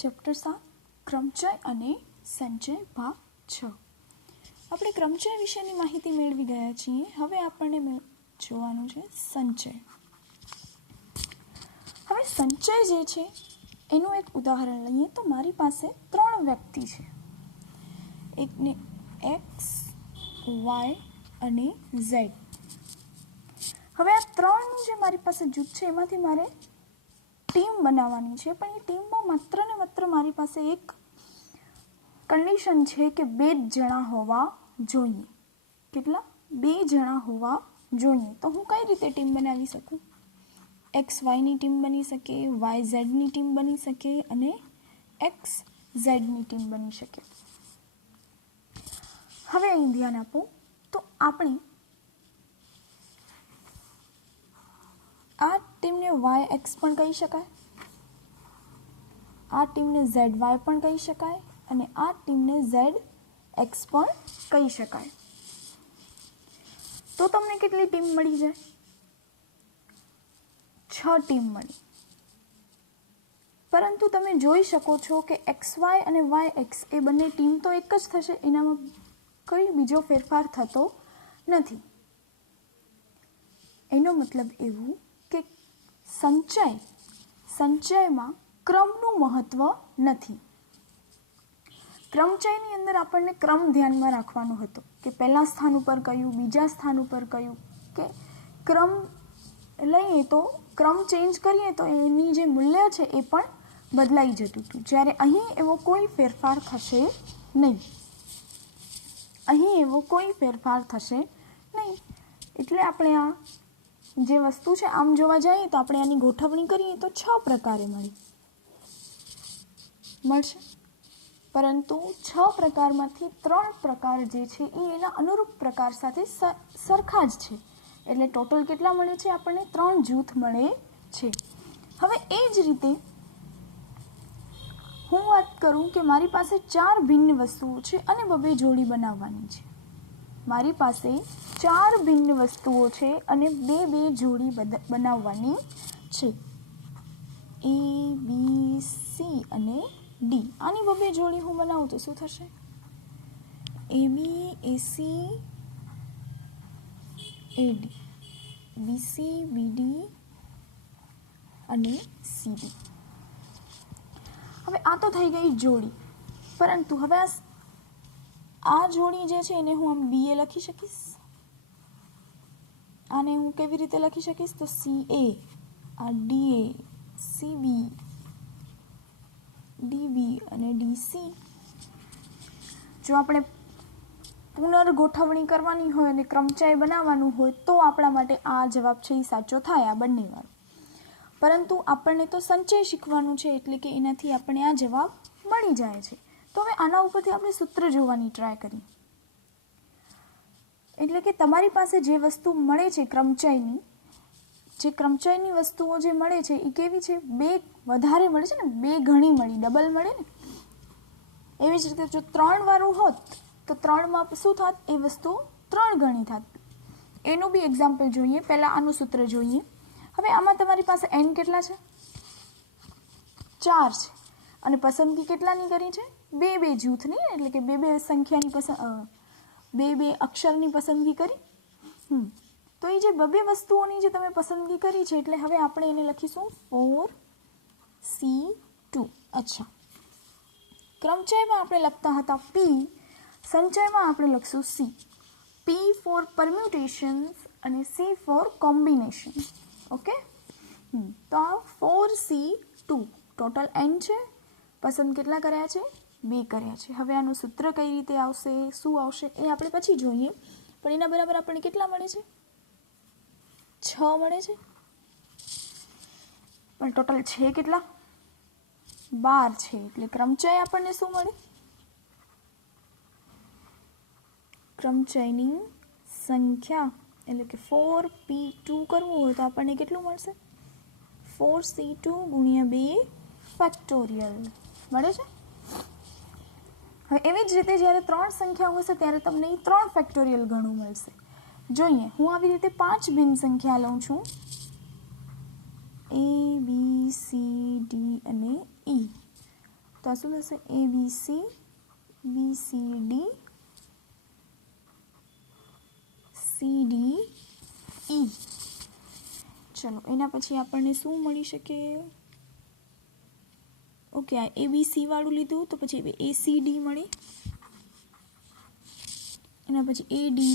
Chapter 7 ક્રમચય અને સંચય ભાગ 6 આપણે ક્રમચય વિશેની માહિતી મેળવી ગયા છીએ. હવે આપણને જોવાનું છે સંચય. હવે સંચય જે છે એનું એક ઉદાહરણ લઈએ તો મારી પાસે 3 વ્યક્તિ છે. એકને x, y અને z. હવે આ 3નું જે મારી પાસે જૂથ છે એમાંથી મારે ટીમ બનાવવાની છે, પણ એ ટીમમાં માત્ર ને માત્ર મારી પાસે એક કન્ડિશન છે કે 2 જણા હોવા જોઈએ. કેટલા? 2 જણા હોવા જોઈએ. તો હું કઈ રીતે ટીમ બનાવી શકું? x yની ટીમ બની શકે, y zની ટીમ બની શકે અને x zની ટીમ બની શકે. હવે અહીં ધ્યાન આપો તો આપણે આ ટીમને yx પણ કહી શકાય, આ ટીમને zy પણ કહી શકાય અને આ ટીમને zx પણ કહી શકાય. તો તમને કેટલી ટીમ મળી જાય? 6 ટીમ મળી. પરંતુ તમે જોઈ શકો છો કે xy અને yx એ બંને ટીમ તો એક જ થશે, એનામાં કોઈ બીજો ફેરફાર થતો નથી. એનો મતલબ એવું કે સંચયમાં ક્રમનું મહત્વ નથી. ક્રમચયની અંદર આપણને ક્રમ ધ્યાનમાં રાખવાનો હતો કે પહેલા સ્થાન ઉપર કયું, બીજા સ્થાન ઉપર કયું, કે ક્રમ લઈએ તો ક્રમ ચેન્જ કરીએ તો એની જે મૂલ્ય છે એ પણ બદલાઈ જતું હતું. જ્યારે અહીં એવો કોઈ ફેરફાર થશે નહીં. અહીં એવો કોઈ ફેરફાર થશે નહીં. એટલે આપણે આ જે વસ્તુ છે આમ જોવા જઈએ તો આપણે આની ગોઠવણી કરીએ તો 6 પ્રકારે મળશે. પરંતુ 6 પ્રકારમાંથી 3 પ્રકાર જે છે એ એના અનુરૂપ પ્રકાર સાથે સરખા જ છે. એટલે ટોટલ કેટલા મળે છે? આપણને 3 જૂથ મળે છે. હવે એ જ રીતે હું વાત કરું કે મારી પાસે 4 ભિન્ન વસ્તુઓ છે અને 2 જોડી બનાવવાની છે. મારી પાસે 4 ભિન્ન વસ્તુઓ છે અને 2 જોડી બનાવવાની છે. A, B, C અને D. આની 2 જોડી હું બનાવું તો શું થશે? AB, AC, AD, BC, BD અને CD. હવે આ તો થઈ ગઈ જોડી. પરંતુ હવે આ જોડી જે છે એને હું આમ BA લખી શકીશ. આને હું કેવી રીતે લખી શકીશ? તો CA, આ DA, CB, DB અને DC. જો આપણે પુનર્ગોઠવણી કરવાની હોય અને ક્રમચય બનાવવાનું હોય તો આપણા માટે આ જવાબ છે એ સાચો થાય, આ બંને વાળો. પરંતુ આપણને તો સંચય શીખવાનું છે એટલે કે એનાથી આપણને આ જવાબ મળી જાય છે. તો હવે આના ઉપરથી આપણે સૂત્ર જોવાની ટ્રાય કરીએ. એટલે કે તમારી પાસે જે વસ્તુ મળે છે ક્રમચયની વસ્તુઓ જે મળે છે એ કેવી છે? 2 વધારે મળે છે ને, 2 ગણી મળી, ડબલ મળે ને. એવી જ રીતે જો 3 વાળું હોત તો 3માં શું થાત? એ વસ્તુ 3 ગણી થાત. એનું બી એક્ઝામ્પલ જોઈએ. પહેલાં આનું સૂત્ર જોઈએ. હવે આમાં તમારી પાસે n કેટલા છે? 4 છે. અને પસંદગી કેટલાની કરી છે? 2 જૂથની, એટલે કે 2 સંખ્યાની 2 અક્ષરની પસંદગી કરી. તો એ જે 2 વસ્તુઓની જે તમે પસંદગી કરી છે એટલે હવે આપણે એને લખીશું 4C2. અચ્છા, ક્રમચયમાં આપણે લખતા હતા P, સંચયમાં આપણે લખશું C. P ફોર પરમ્યુટેશન્સ અને C ફોર કોમ્બિનેશન. ઓકે. તો આ 4C2 ટોટલ n છે. પસંદ કેટલા કર્યા છે? 2 કર્યા છે. હવે આનું સૂત્ર કઈ રીતે આવશે, શું આવશે એ આપણે પછી જોઈએ. પણ એના બરાબર આપણને કેટલા મળે છે? 6 મળે છે. પણ ટોટલ છે કેટલા? 12 છે. એટલે ક્રમચય આપણને શું મળે? ક્રમચયની સંખ્યા એટલે કે 4p2 કરવું હોય તો આપણને કેટલું મળશે? 4c2 ગુણ્યા 2 ફેક્ટોરિયલ મળે છે. હવે એવી જ રીતે જ્યારે 3 સંખ્યાઓ હશે ત્યારે તમને 3 ફેક્ટોરિયલ ઘણું મળશે. જોઈએ, હું આવી રીતે 5 ભિન્ન સંખ્યા લઉં છું. A, B, C, D અને E. તો આ શું થશે? ABC BCD CD E. ચલો એના પછી આપણને શું મળી શકે? ઓકે, આ ABC વાળું લીધું તો પછી ACD મળી, એના પછી ADE,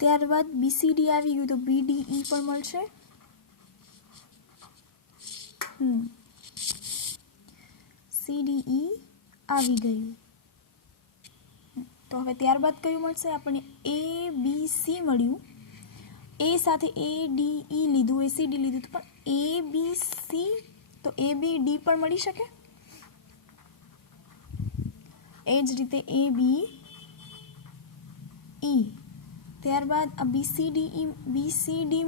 ત્યારબાદ BCD આવી ગયું તો BDE પણ મળશે. CDE આવી ગયું. તો હવે ત્યારબાદ કયું મળશે આપણને? ABC મળ્યું. A સાથે ADE લીધું, ACD લીધું, તો પણ ABC તો ABD પણ મળી શકે. એ જ રીતે ABE. ત્યારબાદ આ BCD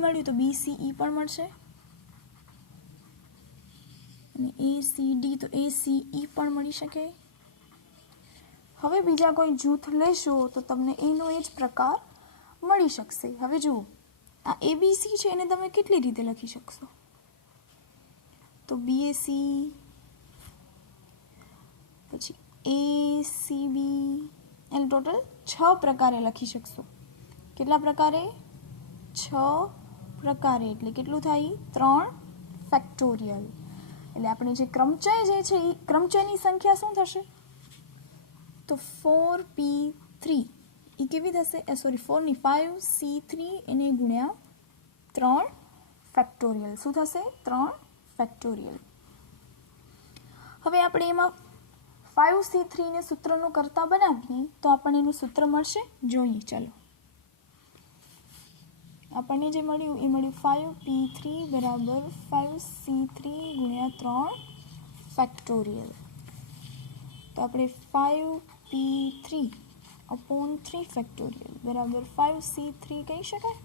મળ્યું તો BCE પણ મળશે, અને ACD તો ACE પણ મળી શકે. હવે બીજા કોઈ જૂથ લેશો તો તમને એનો એ જ પ્રકાર મળી શકશે. હવે જુઓ, આ ABC છે એને તમે કેટલી રીતે લખી શકશો? તો BAC, પછી ACB, એટલે ટોટલ 6 પ્રકારે લખી શકશો. કેટલા પ્રકારે? 6 પ્રકારે. એટલે કેટલું થાય? 3 ફેક્ટોરિયલ. એટલે આપણે જે ક્રમચય જે છે એ ક્રમચયની સંખ્યા શું થશે? તો 4p3 એ કેવી થશે? 5c3 એને ગુણ્યા 3 ફેક્ટોરિયલ. શું થશે? 3 ફેક્ટોરિયલ. હવે આપણે એમાં 5c3 ને સૂત્રનું કરતા બનાવીએ તો આપણને એનું સૂત્ર મળશે. જોઈએ ચાલો. આપણને જે મળ્યું એ મળ્યું 5p3 બરાબર 5c3 ગુણ્યા 3 ફેક્ટોરિયલ. તો આપણે 5p3 અપોન 3 ફેક્ટોરિયલ બરાબર 5c3 કહી શકાય.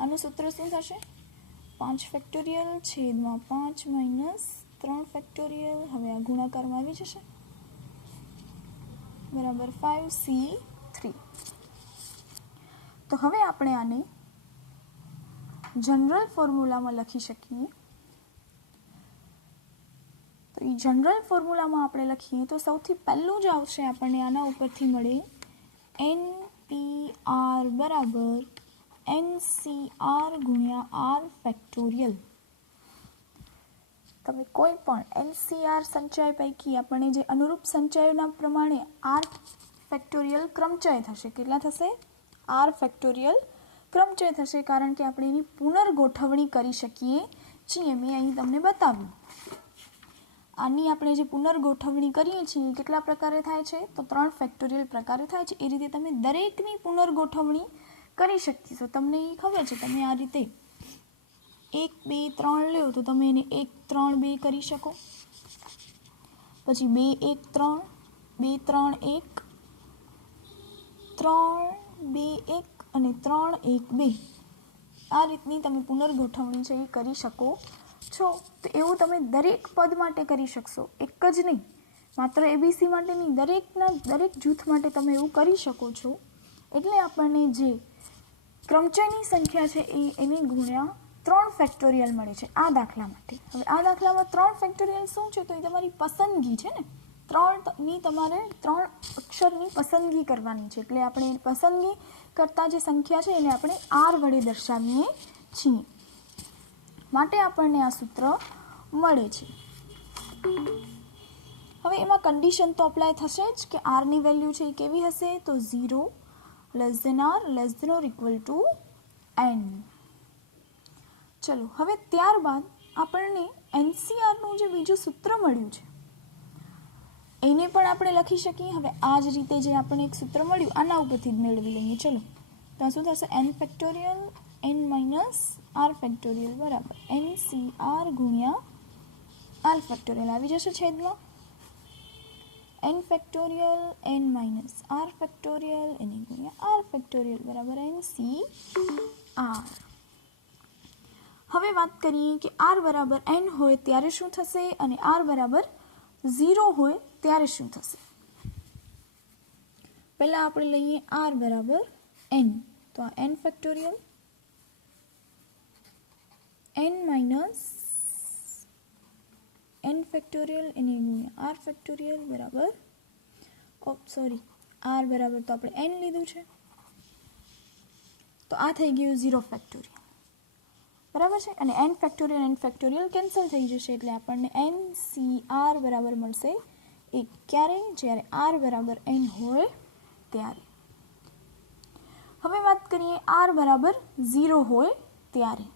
આનું સૂત્ર શું થશે? 5 ફેક્ટોરિયલ છેદમાં 5 માઇનસ 3 ફેક્ટોરિયલ. હવે આ ગુણાકારમાં આવી જશે બરાબર 5c3. તો હવે આપણે આને જનરલ ફોર્મ્યુલામાં લખી શકીએ. તો એ જનરલ ફોર્મ્યુલામાં આપણે લખીએ તો સૌથી પહેલું જ આવશે આપણને આના ઉપરથી મળે NPR બરાબર NCR ગુણ્યા R ફેક્ટોરિયલ. તમે કોઈ પણ NCR સંચય પૈકી આપણને જે અનુરૂપ સંચયના પ્રમાણે R ફેક્ટોરિયલ ક્રમચય થશે. કેટલા થશે? R ફેક્ટોરિયલ ક્રમચય થશે, કારણ કે આપણે એની પુનર્ગોઠવણી કરી શકીએ છીએ. મેં અહીં તમને બતાવ્યું. આની આપણે જે પુનર્ગોઠવણી કરીએ છીએ કેટલા પ્રકારે થાય છે? તો 3 ફેક્ટોરિયલ પ્રકારે થાય છે. એ રીતે તમે દરેકની પુનર્ગોઠવણી કરી શકીશો. તમને એ ખબર છે, તમે આ રીતે 1 2 3 લો તો તમે એને 1 3 2 કરી શકો, પછી 2 1 3 2 3 1 3 2 1 અને 3 1 2. આ રીતની તમે પુનર્ગોઠવણી છે એ કરી શકો છો. તો એવું તમે દરેક પદ માટે કરી શકશો, એક જ નહીં, માત્ર ABC માટે નહીં, દરેક જૂથ માટે તમે એવું કરી શકો છો. એટલે આપણને જે ક્રમચયની સંખ્યા છે એને ગુણ્યા 3 ફેક્ટોરિયલ મળે છે આ દાખલા માટે. હવે આ દાખલામાં 3 ફેક્ટોરિયલ શું છે? તો એ તમારી પસંદગી છે ને. 3ની તમારે 3 અક્ષરની પસંદગી કરવાની છે. એટલે આપણે પસંદગી કરતા જે સંખ્યા છે એને આપણે R વડે દર્શાવીએ છીએ. માટે આપણને આ સૂત્ર મળે છે. હવે એમાં કન્ડિશન તો અપ્લાય થશે જ કે આરની વેલ્યુ છે એ કેવી હશે? તો 0 less than R less than or equal to n. ચલો હવે ત્યારબાદ આપણને NCRનું જે બીજું સૂત્ર મળ્યું છે એને પણ આપણે લખી શકીએ. હવે આ જ રીતે જે આપણને એક સૂત્ર મળ્યું આના ઉપરથી જ મેળવી લઈએ. ચલો તો શું થશે? n factorial n minus r factorial બરાબર NCR ગુણ્યા r ફેક્ટોરિયલ આવી જશે છેદમાં n factorial n minus r factorial એને ગુણ્યા r ફેક્ટોરિયલ બરાબર NCR. હવે વાત કરીએ કે r બરાબર n હોય ત્યારે શું થશે અને r બરાબર 0 હોય ત્યારે શું થશે. પહેલા આપણે લઈએ r બરાબર n. તો આ n ફેક્ટોરિયલ ફેક્ટોરિયલ એની ગુણ્યા આર ફેક્ટોરિયલ બરાબર આર બરાબર તો આપણે એન લીધું છે, તો આ થઈ ગયું 0 ફેક્ટોરિયલ બરાબર છે. અને એન ફેક્ટોરિયલ કેન્સલ થઈ જશે એટલે આપણને એન સી આર બરાબર મળશે 1. ક્યારે? જ્યારે આર બરાબર એન હોય ત્યારે. હવે વાત કરીએ આર બરાબર 0 હોય ત્યારે.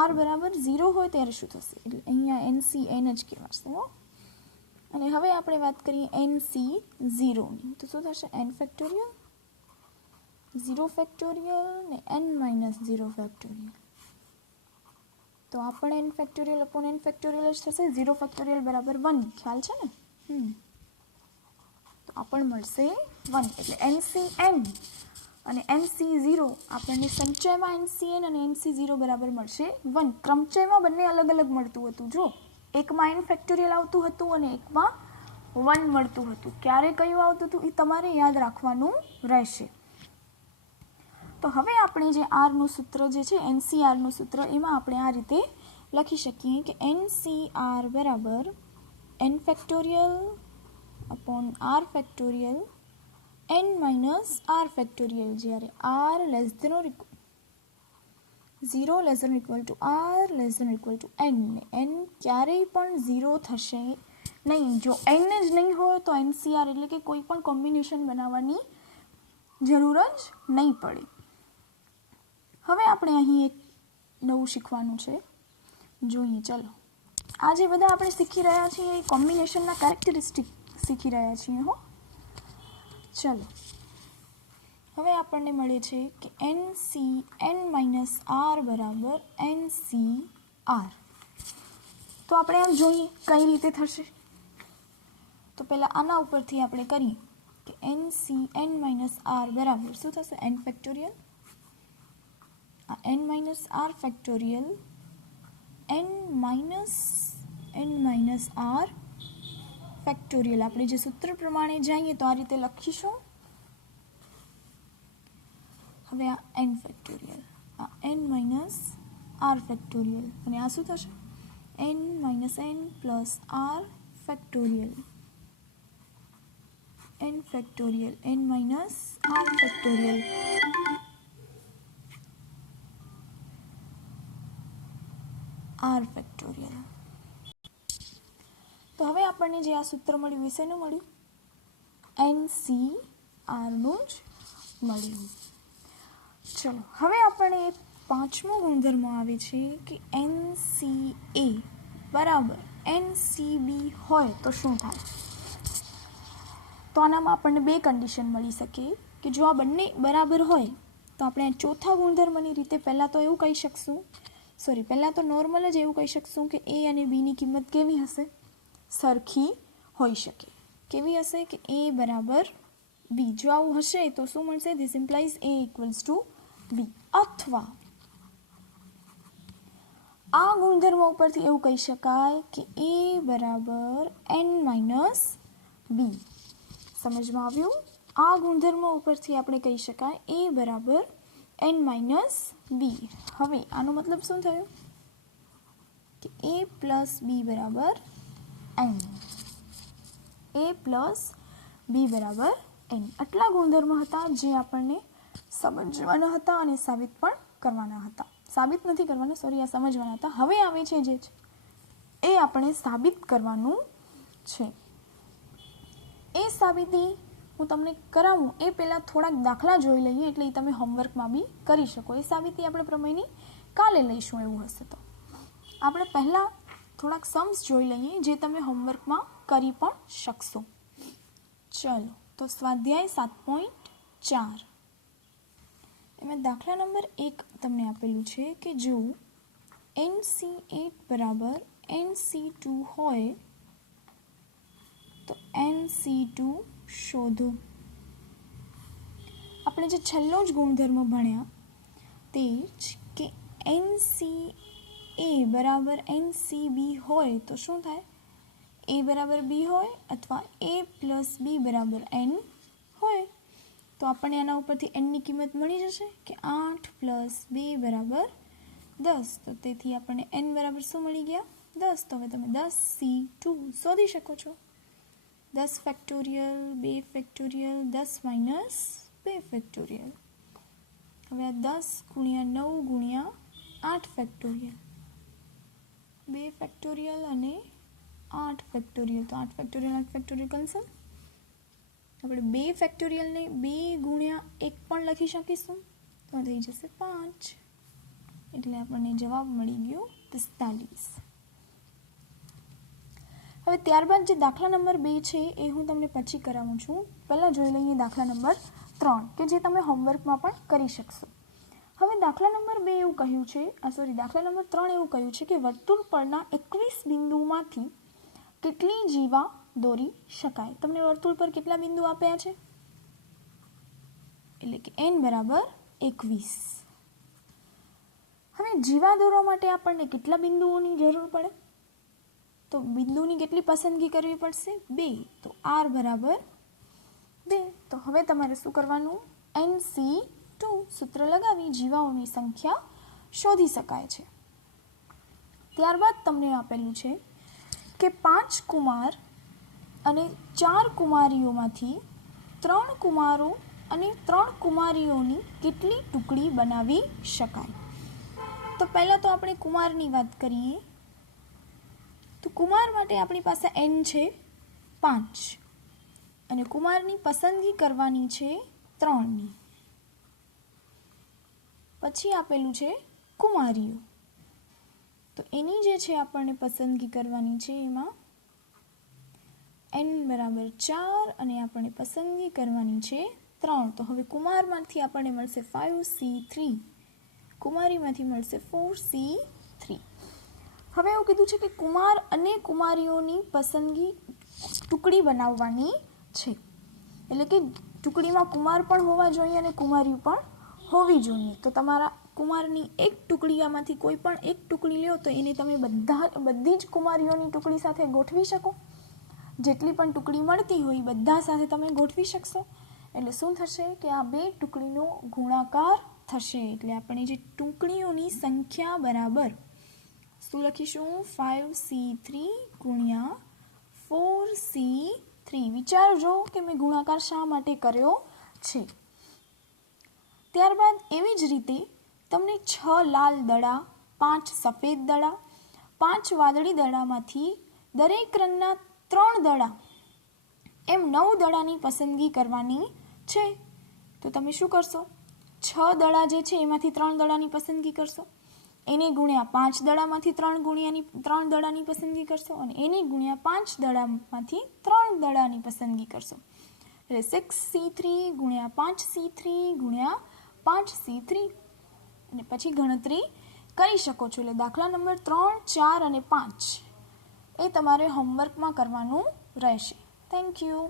આર બરાબર 0 હોય ત્યારે શું થશે? એટલે અહીંયા એન સી એન જ કહેવાશે હો. અને હવે આપણે વાત કરીએ એન સી 0ની, તો શું થશે? એન ફેક્ટોરિયલ 0 ફેક્ટોરિયલ ને એન માઇનસ 0 ફેક્ટોરિયલ, તો આ પણ n factorial upon n factorial જ થશે. 0 ફેક્ટોરિયલ બરાબર 1, ખ્યાલ છે ને? તો આ પણ મળશે 1. એટલે એનસી એન અને એનસી 0 આપણને સંચયમાં એનસી એન અને એનસી 0 બરાબર મળશે 1. ક્રમચયમાં બંને અલગ અલગ મળતું હતું. જો એકમાં એન ફેક્ટોરિયલ આવતું હતું અને એકમાં 1 મળતું હતું. ક્યારે કયું આવતું હતું એ તમારે યાદ રાખવાનું રહેશે. તો હવે આપણે જે આરનું સૂત્ર જે છે એનસીઆરનું સૂત્ર, એમાં આપણે આ રીતે લખી શકીએ કે એનસીઆર બરાબર N factorial upon R factorial N minus R factorial, જ્યારે R less than or 0 less than equal to R less than equal to N. N ક્યારેય પણ 0 થશે નહીં. જો એન જ નહીં હોય તો એનસીઆર એટલે કે કોઈ પણ કોમ્બિનેશન બનાવવાની જરૂર જ નહીં પડે. હવે આપણે અહીં એક નવું શીખવાનું છે, જોઈએ. ચલો, આ જે બધા આપણે શીખી રહ્યા છીએ એ કોમ્બિનેશનના કેરેક્ટરિસ્ટિક શીખી રહ્યા છીએ હો. ચલો, હવે આપણને મળે છે કે n C n minus r બરાબર એન સી આર. તો આપણે આમ જોઈએ કઈ રીતે થશે. તો પહેલાં આના ઉપરથી આપણે કરીએ કે n C n minus r બરાબર શું થશે? N factorial N minus R factorial N minus R factorial. આપણે જે સૂત્ર પ્રમાણે જઈએ તો આ રીતે લખીશું. હવે આ એન ફેક્ટોરિયલ, આ એન માઇનસ આર ફેક્ટોરિયલ, અને આ શું થશે? N minus n plus r factorial, n factorial N minus R factorial. R factorial. તો હવે આપણને જે આ સૂત્ર મળ્યું વિશેનું મળ્યું એન સી આરનું જ મળ્યું. ચલો, હવે આપણને એક પાંચમો ગુણધર્મ આવે છે કે એન સી એ બરાબર એન સી બી હોય તો શું થાય? તો આનામાં આપણને બે કન્ડિશન મળી શકે કે જો આ બંને બરાબર હોય તો આપણે ચોથા ગુણધર્મની રીતે પહેલાં તો એવું કહી શકશું, પહેલાં તો નોર્મલ જ એવું કહી શકશું કે એ અને બીની કિંમત કેવી હશે? સરખી હોઈ શકે. કેવી હશે? કે એ બરાબર બી. જો આવું હશે તો શું મળશે? This implies A equals to B. અથવા આ ગુણધર્મ ઉપરથી એવું કહી શકાય કે એ બરાબર એન માઇનસ બી. સમજમાં આવ્યું? આ ગુણધર્મ ઉપરથી આપણે કહી શકાય એ બરાબર એન માઇનસ બી. હવે આનો મતલબ શું થયો? કે એ પ્લસ બી બરાબર એન. એ પ્લસ બી બરાબર એન. આટલા ગુણધર્મ હતા જે આપણને સમજવાના હતા અને સાબિત પણ કરવાના હતા. સાબિત નથી કરવાના, આ સમજવાના હતા. હવે આવે છે જે એ આપણે સાબિત કરવાનું છે. એ સાબિતી હું તમને કરાવું એ પહેલાં થોડાક દાખલા જોઈ લઈએ, એટલે એ તમે હોમવર્કમાં બી કરી શકો. એ સાબિતી આપણે પ્રમેયની કાલે લઈશું એવું હશે તો. આપણે પહેલાં થોડાક सम्स જોઈ લઈએ જે તમે હોમવર્કમાં કરી પણ શકશો. ચલો, તો સ્વાધ્યાય 7.4 એમાં દાખલા નંબર 1 તમને આપેલું છે કે જો NC8 બરાબર NC2 હોય તો NC2 શોધો. આપણે જે છેલ્લો જ ગુણધર્મ ભણ્યા તે જ કે NCA બરાબર NCB હોય તો શું થાય? A બરાબર B હોય અથવા A પ્લસ B બરાબર N હોય તો આપણને આના ઉપરથી Nની કિંમત મળી જશે કે 8 પ્લસ 2 બરાબર 10. તો તેથી આપણને N બરાબર શું મળી ગયા? 10, તો હવે તમે 10c2 શોધી શકો છો. 10 ફેક્ટોરિયલ, 2 ફેક્ટોરિયલ, 10 માઇનસ 2 ફેક્ટોરિયલ. હવે આ 10 ગુણ્યા 9 ગુણ્યા 8 ફેક્ટોરિયલ, 2 ફેક્ટોરિયલ અને 8 ફેક્ટોરિયલ. તો 8 ફેક્ટોરિયલ 8 ફેક્ટોરિયલ કેન્સલ. આપણે 2 ફેક્ટોરિયલને 2 ગુણ્યા 1 પણ લખી શકીશું, તો થઈ જશે 5. એટલે આપણને જવાબ મળી ગયો 45. હવે ત્યારબાદ જે દાખલા નંબર 2 છે એ હું તમને પછી કરાવું છું. પહેલાં જોઈ લઈએ દાખલા નંબર 3 કે જે તમે હોમવર્કમાં પણ કરી શકશો. હવે દાખલા નંબર 2 એવું કહ્યું છે, દાખલા નંબર 3 એવું કહ્યું છે કે વર્તુળ પરના 21 બિંદુઓમાંથી કેટલી જીવા દોરી શકાય. તમને વર્તુળ પર કેટલા બિંદુ આપ્યા છે? એટલે કે n બરાબર 21. હવે જીવા દોરવા માટે આપણને કેટલા બિંદુઓની જરૂર પડે? તો બિંદુની કેટલી પસંદગી કરવી પડશે? 2. તો r બરાબર 2. તો હવે તમારે શું કરવાનું? NC2 સૂત્ર લગાવી જીવાઓની સંખ્યા શોધી શકાય છે. ત્યારબાદ તમને આપેલું છે કે 5 કુમાર અને 4 કુમારીઓમાંથી 3 કુમારો અને 3 કુમારીઓની કેટલી ટુકડી બનાવી શકાય. તો પહેલાં તો આપણે કુમારની વાત કરીએ. તો કુમાર માટે આપણી પાસે n છે 5 અને કુમારની પસંદગી કરવાની છે 3ની. પછી આપેલું છે કુમારીઓ, તો એની જે છે આપણને પસંદગી કરવાની છે એમાં n બરાબર 4 અને આપણને પસંદગી કરવાની છે 3. તો હવે કુમારમાંથી આપણને મળશે 5c3, કુમારીમાંથી મળશે 4c3. હવે એવું કીધું છે કે કુમાર અને કુમારીઓની પસંદગી ટુકડી બનાવવાની છે. એટલે કે ટુકડીમાં કુમાર પણ હોવા જોઈએ અને કુમારી પણ હોવી જોઈએ. તો તમારા કુમારની એક ટુકડીમાંથી કોઈ પણ એક ટુકડી લ્યો તો એને તમે બધી જ કુમારીઓની ટુકડી સાથે ગોઠવી શકો. જેટલી પણ ટુકડી મળતી હોય બધા સાથે તમે ગોઠવી શકશો. એટલે શું થશે કે આ બે ટુકડીનો ગુણાકાર થશે. એટલે આપણે જે ટુકડીઓની સંખ્યા બરાબર શું લખીશું? 5c3 ગુણ્યા 4c3. વિચારજો કે મેં ગુણાકાર શા માટે કર્યો છે. ત્યારબાદ એવી જ રીતે તમને 6 લાલ દડા, 5 સફેદ દડા, 5 વાદળી દડામાંથી દરેક રંગના 3 દડા એમ 9 દડાની પસંદગી કરવાની છે. તો તમે શું કરશો? 6 દડા જે છે એમાંથી 3 દડાની પસંદગી કરશો, એને ગુણ્યા 5 દડામાંથી 3 દડાની પસંદગી કરશો અને એને ગુણ્યા 5 દડામાંથી 3 દડાની પસંદગી કરશો. એટલે 6c3 ગુણ્યા 5c3 ગુણ્યા 5c3 અને પછી ગણતરી કરી શકો છો. એટલે દાખલા નંબર 3, 4 અને 5 એ તમારે હોમવર્કમાં કરવાનું રહેશે. Thank you.